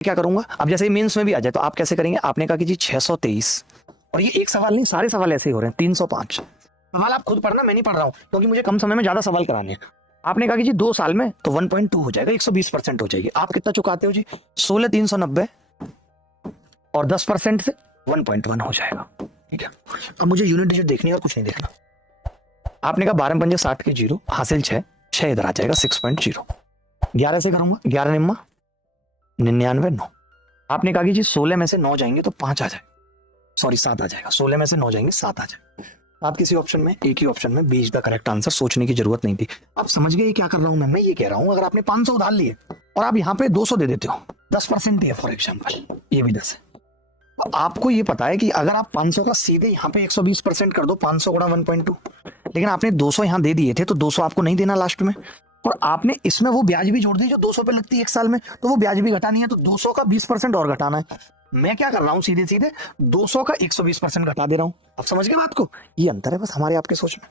क्या करूंगा, अब जैसे मेंस में भी आ जाए तो आप कैसे करेंगे, आपने कहा कि जी 623, और ये एक सवाल नहीं, सारे सवाल ऐसे ही हो रहे हैं। 305 सवाल आप खुद पढ़ना, मैं नहीं पढ़ रहा हूँ क्योंकि मुझे कम समय में ज्यादा सवाल कराने हैं। आपने कहा कि जी 2 साल में तो 1.2 हो जाएगा, 120% हो जाएगी। आप कितना चुकाते हो जी, 16,390, और 10% से 1.1 हो जाएगा। ठीक है, अब मुझे यूनिट डिजिट देखनी है और कुछ नहीं देखना। आपने कहा 12 पंजे 60 के 0 हासिल 6 इधर आ जाएगा 6.0। 11 से करूंगा, 11 निम्मा 99 9। आपने कहा कि जी 16 में से 9 जाएंगे तो 5 आ जाए, सॉरी 7 आ जाएगा। 16 में से 9 जाएंगे 7 आ जाए। आप किसी ऑप्शन में, एक ही ऑप्शन में बीच द करेक्ट आंसर, सोचने की जरूरत नहीं थी। आप समझ गए क्या कर रहा हूं मैं ये कह रहा हूं, अगर आपने 500 उधार लिए और आप यहाँ पे 200 दे देते हो, 10% है फॉर एग्जाम्पल, ये भी 10 है, तो आपको ये पता है कि अगर आप 500 का सीधे यहाँ पे 120% कर दो, 500 गुणा 1.2, लेकिन आपने 200 यहाँ दे दिए थे तो 200 आपको नहीं देना लास्ट में, और आपने इसमें वो ब्याज भी जोड़ दी जो 200 पे लगती है 1 साल में, तो वो ब्याज भी घटानी है, तो 200 का 20% और घटाना है। मैं क्या कर रहा हूं, सीधे सीधे 200 का 120% घटा दे रहा हूं। आप समझ गए बात को, ये अंतर है बस हमारे आपके सोच में।